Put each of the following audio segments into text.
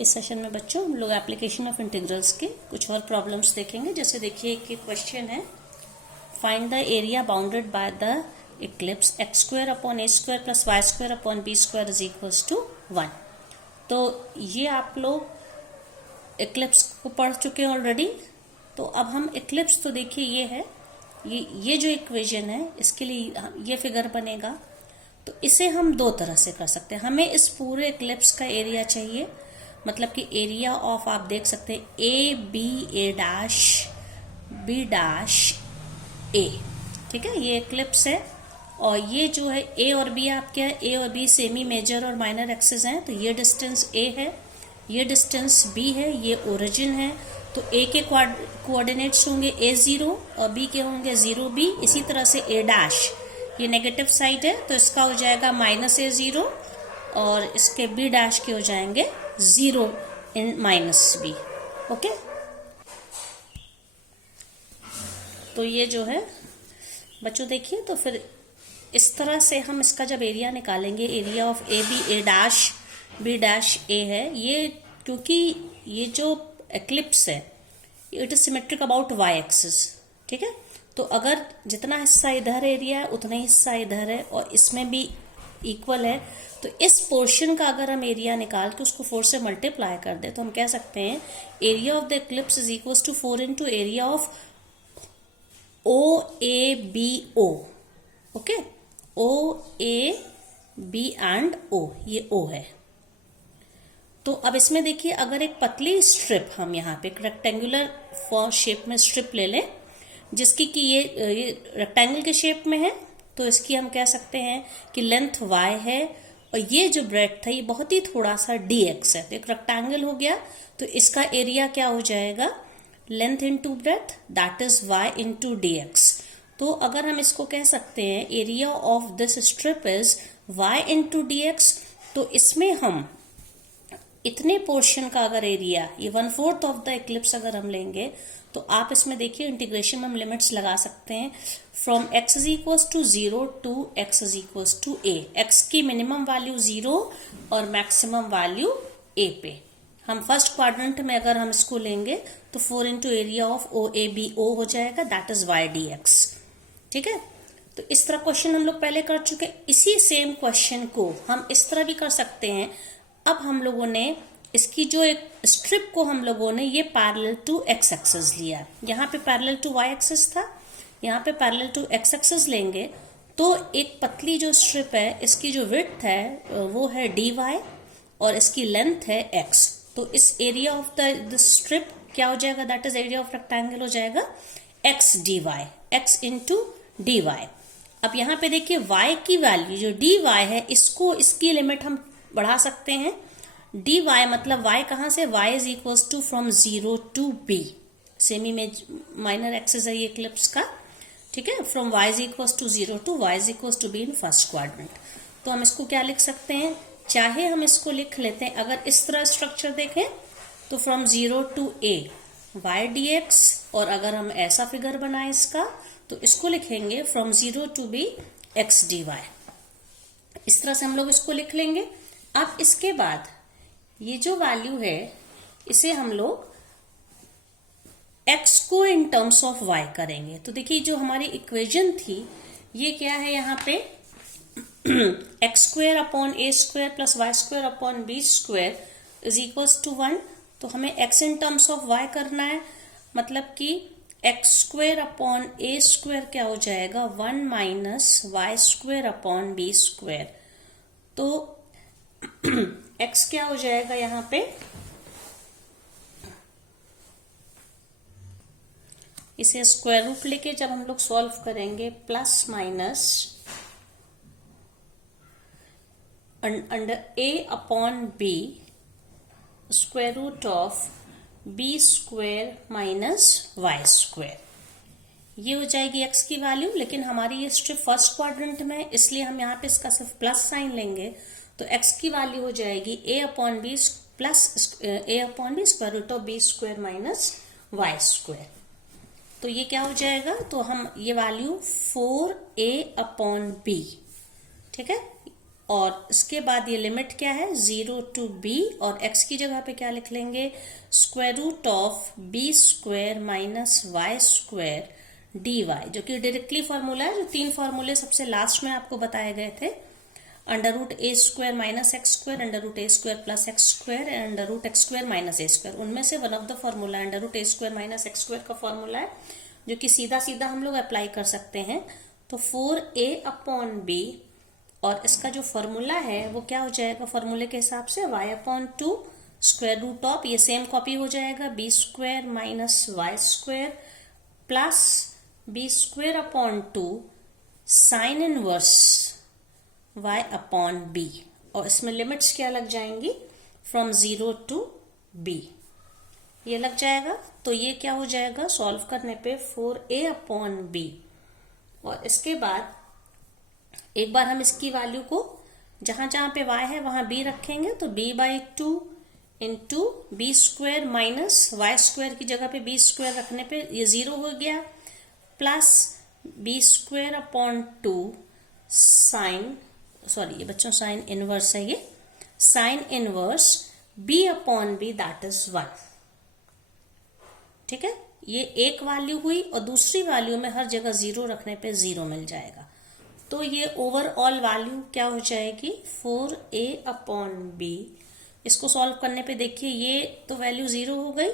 इस सेशन में बच्चों हम लोग एप्लीकेशन ऑफ इंटीग्रल्स के कुछ और प्रॉब्लम्स देखेंगे। जैसे देखिए एक क्वेश्चन है, find the area bounded by the ellipse x square upon a square plus y square upon b square is equals to 1। तो ये आप लोग इक्लिप्स को पढ़ चुके हैं ऑलरेडी। तो अब हम इक्लिप्स, तो देखिए ये है, ये जो इक्वेशन है इसके लिए ये फिगर बनेगा। तो इसे हम दो तरह से कर सकते हैं। हमें इस पूरे इक्लिप्स का एरिया चाहिए, मतलब कि एरिया ऑफ, आप देख सकते हैं A B A dash B dash A, ठीक है, ये इक्लिप्स है। और ये जो है ए और बी, आप क्या है, ए और बी सेमी मेजर और माइनर एक्सिस हैं। तो ये डिस्टेंस ए है, ये डिस्टेंस बी है, ये ओरिजिन है। तो ए के कोऑर्डिनेट्स होंगे A0 और बी के होंगे 0B। इसी तरह से ए डैश, ये नेगेटिव साइड है तो इसका हो जाएगा -A0 और इसके बी डैश के हो जाएंगे 0 इन -B। ओके, तो ये जो है बच्चों देखिए, तो फिर इस तरह से हम इसका जब एरिया निकालेंगे, area of A B A dash B dash A है ये, क्योंकि ये जो एक्लिप्स है it is symmetric about Y axis, ठीक है। तो अगर जितना हिस्सा इधर एरिया है उतना ही हिस्सा इधर है और इसमें भी इक्वल है, तो इस पोर्शन का अगर हम एरिया निकाल के उसको 4 से मल्टीप्लाई कर दे तो हम कह सकते हैं area of the ellipse is equal to 4 into area of O A B O. Okay, O A B and O, ये ओ है। तो अब इसमें देखिए, अगर एक पतली स्ट्रिप हम यहाँ पे रेक्टेंगुलर फॉर्म शेप में स्ट्रिप ले लें, जिसकी कि ये रेक्टेंगल के शेप में है, तो इसकी हम कह सकते हैं कि लेंथ y है और ये जो ब्रेड्थ है ये बहुत ही थोड़ा सा dx है। तो एक रेक्टेंगल हो गया, तो इसका एरिया क्या हो जाएगा, length into breadth, that is y into dx। तो अगर हम इसको कह सकते हैं area of this strip is y into dx, तो इसमें हम इतने पोर्शन का अगर एरिया, ये 1/4 ऑफ द इक्लिप्स अगर हम लेंगे, तो आप इसमें देखिए इंटीग्रेशन में हम लिमिट्स लगा सकते हैं from x is equals to 0 to x is equals to a। x की मिनिमम वैल्यू 0 और मैक्सिमम वैल्यू a पे। हम फर्स्ट क्वाड्रेंट में अगर हम इसको लेंगे तो 4 into area of O A B O हो जाएगा, दैट इज y dx, ठीक है। तो इस तरह क्वेश्चन हम लोग पहले कर चुके। इसी सेम क्वेश्चन को हम इस तरह भी कर सकते हैं। अब हम लोगों ने इसकी जो एक स्ट्रिप को हम लोगों ने ये पैरेलल टू एक्स एक्सिस लिया, यहाँ पे पैरेलल टू वाई एक्सिस था, यहाँ पे पैरेलल टू एक्स एक्सिस लेंगे। तो एक पतली जो स्ट्रिप है, इसकी जो विड्थ है वो है dy और इसकी लेंथ है x। तो इस एरिया ऑफ द स्ट्रिप क्या हो जाएगा, that is area of rectangle हो जाएगा x dy, x into dy। अब यहाँ पे देखिए y की वैल्यू जो dy है, इसको, इसकी लिमिट हम बढ़ा सकते हैं। dy मतलब y कहाँ से, y is equals to from 0 to b, semi में माइनर एक्सिस है ये इक्लिप्स का, ठीक है। From y is equals to 0 to y is equals to b in first quadrant. तो हम इसको क्या लिख सकते हैं, चाहे हम इसको लिख लेते हैं, अगर इस तरह स्ट्रक्चर देखें तो from 0 to a y dx, और अगर हम ऐसा फिगर बनाए इसका तो इसको लिखेंगे from 0 to b x dy। इस तरह से हम लोग इसको लिख लेंगे। अब इसके बाद ये जो वैल्यू है इसे हम लोग x को इन टर्म्स ऑफ y करेंगे। तो देखिए जो हमारी इक्वेशन थी ये क्या है, यहाँ पे x square upon a square plus y square upon b square is equals to 1। तो हमें x in terms of y करना है, मतलब कि x square upon a square क्या हो जाएगा, 1 minus y square upon b square. तो x क्या हो जाएगा यहाँ पे, इसे स्क्वायर रूट लेके जब हम लोग सॉल्व करेंगे, plus minus under a upon b square root of b square minus y square, ये हो जाएगी x की वैल्यू। लेकिन हमारी ये स्ट्रिप फर्स्ट क्वाड्रेंट में है, इसलिए हम यहाँ पे इसका सिर्फ प्लस साइन लेंगे। तो x की वैल्यू हो जाएगी a upon b plus a upon b square root of b square minus y square. तो ये क्या हो जाएगा, तो हम ये वैल्यू 4a अपॉन b, ठीक है, और इसके बाद ये लिमिट क्या है 0 to b, और x की जगह पे क्या लिख लेंगे square root of b square minus y square dy, जो कि डायरेक्टली फॉर्मूला है, जो 3 फॉर्मूले सबसे लास्ट में आपको बताए गए थे, under root a square minus x square, under root a square plus x square and under root x square minus a square. उनमें से one of the formula under root a square minus x square का formula है, जो कि सीधा सीधा हम लोग अप्लाई कर सकते हैं। तो 4a अपॉन बी, और इसका जो फॉर्मूला है वो क्या हो जाएगा फॉर्मूले के हिसाब से y upon 2 square root of, ये सेम कॉपी हो जाएगा b square minus y square plus b square upon 2 sine inverse y upon b, और इसमें लिमिट्स क्या लग जाएंगी फ्रॉम 0 to b, ये लग जाएगा। तो ये क्या हो जाएगा सॉल्व करने पे 4a अपॉन b, और इसके बाद एक बार हम इसकी वैल्यू को जहां जहां पे y है वहां b रखेंगे, तो b/2 into b square minus y square की जगह पे बी स्क्वायर रखने पे ये 0 हो गया, plus b square upon 2 sine, sorry ये बच्चों साइन इनवर्स है, ये sine inverse b upon b that is 1। ठीक है, ये एक वैल्यू हुई, और दूसरी वैल्यू में हर जगह 0 रखने पे 0 मिल जाएगा। तो ये ओवरऑल वैल्यू क्या हो जाएगी 4a अपॉन b। इसको सॉल्व करने पे देखिए ये तो वैल्यू 0 हो गई,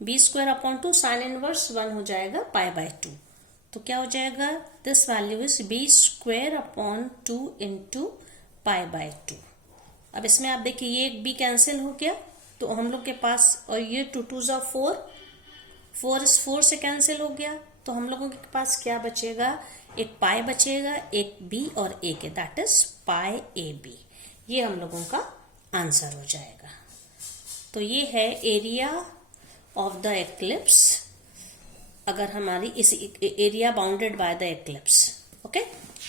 b square upon 2 sine inverse 1 हो जाएगा π/2। तो क्या हो जाएगा this value is b square upon 2 into π/2। अब इसमें आप देखिए ये एक b कैंसिल हो गया, तो हम लोग के पास, और ये 2 2 4, 4 इस 4 से कैंसिल हो गया, तो हम लोगों के पास क्या बचेगा, एक पाई बचेगा, एक b और एक है, दैट इज π/ab। ये हम लोगों का आंसर हो जाएगा। तो ये है एरिया ऑफ द एक्लिप्स, अगर हमारी इस area bounded by the eclipse. Okay,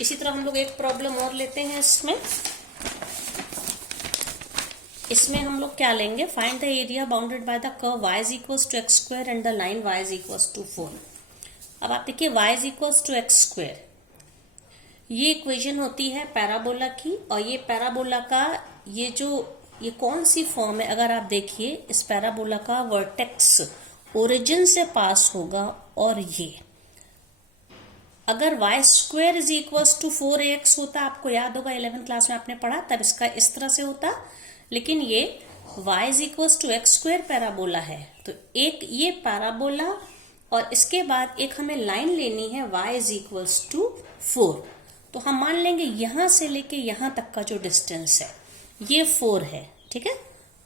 इसी तरह हम लोग एक प्रॉब्लम और लेते हैं। इसमें हम लोग क्या लेंगे, find the area bounded by the curve y is equals to x square and the line y is equals to 4। अब आप देखिए y is equals to x square, ये इक्वेशन होती है पैराबोला की, और ये पैराबोला का ये कौन सी फॉर्म है, अगर आप देखिए इस पैराबोला का वर्टेक्स ओरिजिन से पास होगा, और ये अगर y square is equals to 4ax होता, आपको याद होगा 11th क्लास में आपने पढ़ा, तब इसका इस तरह से होता, लेकिन ये y is equals to x square parabola है। तो एक ये पैराबोला, और इसके बाद एक हमें लाइन लेनी है y इज इक्वल्स टू 4। तो हम मान लेंगे यहां से लेके यहां तक का जो डिस्टेंस है ये 4 है। ठीक है,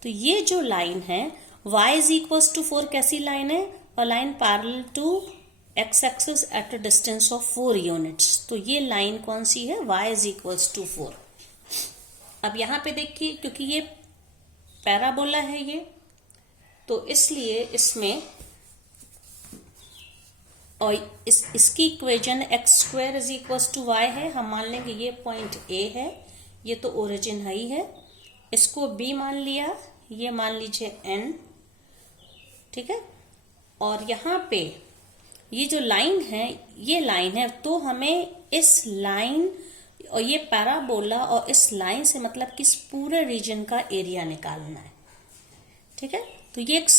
तो ये जो लाइन है y इज इक्वल्स टू 4 कैसी लाइन है, और line parallel to x axis at a distance of 4 units. तो ये लाइन कौन सी है, y इज इक्वल्स टू 4। अब यहां पे देखिए क्योंकि ये पैराबोला है ये, तो इसलिए इसमें, और इसकी equation x square is equals to y है। हम मान लेंगे ये पॉइंट ए है, ये तो ओरिजिन है ही है, इसको बी मान लिया, ये मान लीजिए एन। ठीक है, और यहाँ पे ये जो लाइन है ये लाइन है, तो हमें इस लाइन और ये पैराबोला और इस लाइन से मतलब किस पूरे रीजन का एरिया निकालना है। ठीक है, तो ये एक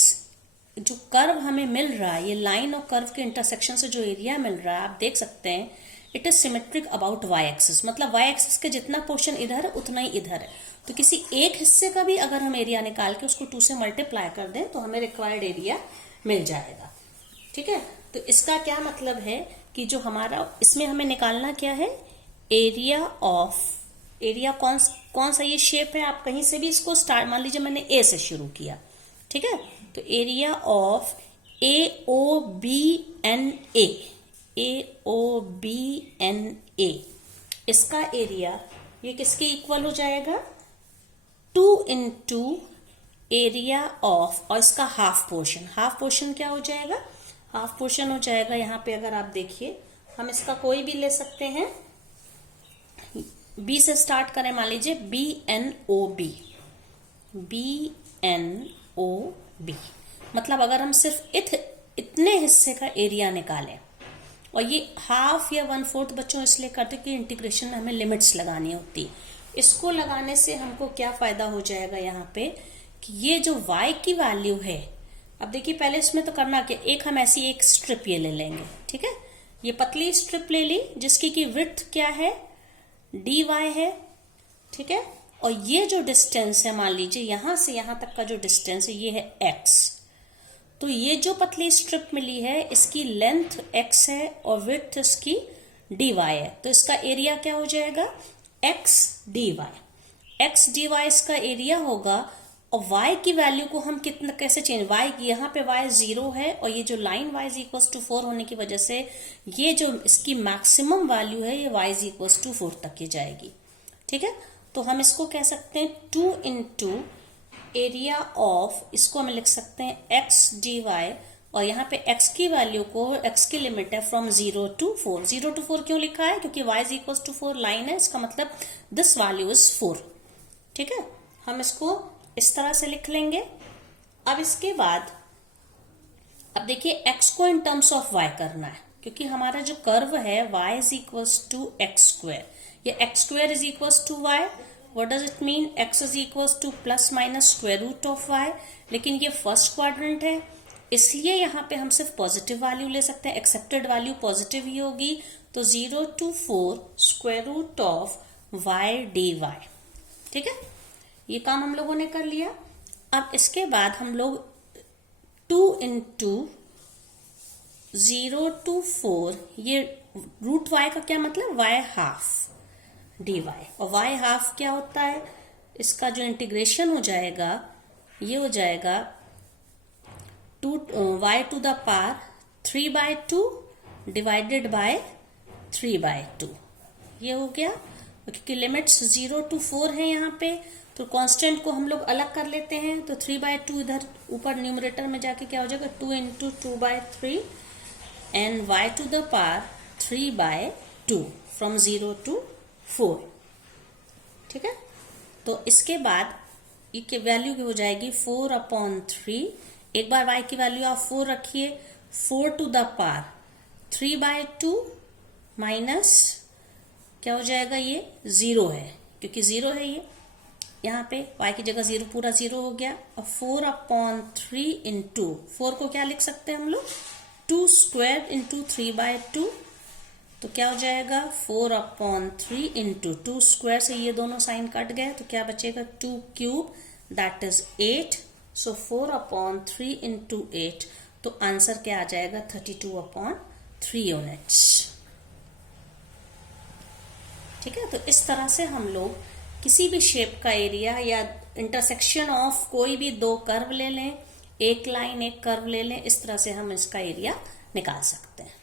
जो कर्व हमें मिल रहा है, ये लाइन और कर्व के इंटरसेक्शन से जो एरिया मिल रहा है, आप देख सकते हैं it is symmetric about Y axis, मतलब वाई एक्सिस के जितना पोर्शन इधर है उतना ही इधर है। तो किसी एक हिस्से का भी अगर हम एरिया निकाल के उसको 2 से मल्टीप्लाई कर दें तो हमें रिक्वायर्ड एरिया मिल जाएगा। ठीक है, तो इसका क्या मतलब है कि जो हमारा इसमें हमें निकालना क्या है, एरिया ऑफ, एरिया कौन सा ये शेप है, आप कहीं से भी इसको स्टार्ट, मान लीजिए मैंने ए से शुरू किया। ठीक है, तो एरिया ऑफ AOBNA, AOBNA, इसका एरिया ये किसके इक्वल हो जाएगा, 2 इंटू एरिया ऑफ, और इसका हाफ पोर्शन क्या हो जाएगा, हाफ पोर्शन हो जाएगा यहाँ पे, अगर आप देखिए हम इसका कोई भी ले सकते हैं, बी से स्टार्ट करें, मान लीजिए BNOB, मतलब अगर हम सिर्फ इतने हिस्से का एरिया निकालें, और ये हाफ या 1/4 बच्चों इसलिए करते कि इंटीग्रेशन में हमें लिमिट्स लगानी होती है, इसको लगाने से हमको क्या फायदा हो जाएगा यहाँ पे कि ये जो y की वैल्यू है, अब देखिए पहले इसमें तो करना क्या, एक हम ऐसी एक स्ट्रिप ये ले लेंगे, ठीक है, ये पतली स्ट्रिप ले ली जिसकी की विड्थ क्या है, dy है, ठीक है, और ये जो डिस्टेंस है मान लीजिए यहां से यहां तक का जो डिस्टेंस है ये है x, तो ये जो पतली स्ट्रिप मिली है इसकी लेंथ x है और विड्थ इसकी dy है, तो इसका एरिया क्या हो जाएगा, x dy। x dy इसका एरिया होगा, और y की वैल्यू को हम कितना कैसे चेंज, y यहाँ पे y 0 है और ये जो line y is equal to 4 होने की वजह से ये जो इसकी मैक्सिमम वैल्यू है ये y इज इक्वल टू 4 तक की जाएगी, ठीक है। तो हम इसको कह सकते हैं 2 इंटू एरिया ऑफ, इसको हम लिख सकते हैं x dy, और यहाँ पे x की वैल्यू को, x की लिमिट है फ्रॉम 0 to 4, 0 to 4 क्यों लिखा है, क्योंकि y is equal to 4 line है, इसका मतलब दिस वैल्यू इज 4, ठीक है। हम इसको इस तरह से लिख लेंगे। अब इसके बाद अब देखिए x को इन टर्म्स ऑफ y करना है, क्योंकि हमारा जो कर्व है y is equals to x square, ये X square is equals to y, what does it mean, x is equals to plus minus square root of y, लेकिन ये फर्स्ट क्वाड्रेंट है इसलिए यहाँ पे हम सिर्फ पॉजिटिव वैल्यू ले सकते हैं, एक्सेप्टेड वैल्यू पॉजिटिव ही होगी, तो 0 to 4 square root of y dy, ठीक है, ये काम हम लोगों ने कर लिया। अब इसके बाद हम लोग 2 इंटू 0 to 4, ये रूट y का क्या मतलब, y हाफ dy, और y हाफ क्या होता है, इसका जो इंटीग्रेशन हो जाएगा ये हो जाएगा y to the power 3/2 divided by 3/2, ये हो गया, क्योंकि लिमिट्स 0 to 4 है यहाँ पे, तो कांस्टेंट को हम लोग अलग कर लेते हैं, तो 3/2 इधर ऊपर न्यूमरेटर में जाके क्या हो जाएगा, 2 into 2/3 and y to the power 3/2 from 0 to 4, ठीक है। तो इसके बाद ये वैल्यू हो जाएगी 4/3, एक बार y की वैल्यू आप 4 रखिए, 4 टू द पावर 3/2 माइनस क्या हो जाएगा, ये 0 है, क्योंकि 0 है ये, यहाँ पे y की जगह 0 पूरा 0 हो गया, और 4/3 इंटू 4 को क्या लिख सकते हैं हम लोग, 2 स्क्वायर इंटू 3/2, तो क्या हो जाएगा 4/3 इंटू 2 स्क्वायर से ये दोनों साइन कट गए, तो क्या बचेगा 2 cube, that is 8, so 4/3 into 8, तो आंसर क्या आ जाएगा 32/3 यूनिट्स, ठीक है। तो इस तरह से हम लोग किसी भी शेप का एरिया या इंटरसेक्शन ऑफ कोई भी दो कर्व ले लें, एक लाइन एक कर्व ले लें, इस तरह से हम इसका एरिया निकाल सकते हैं।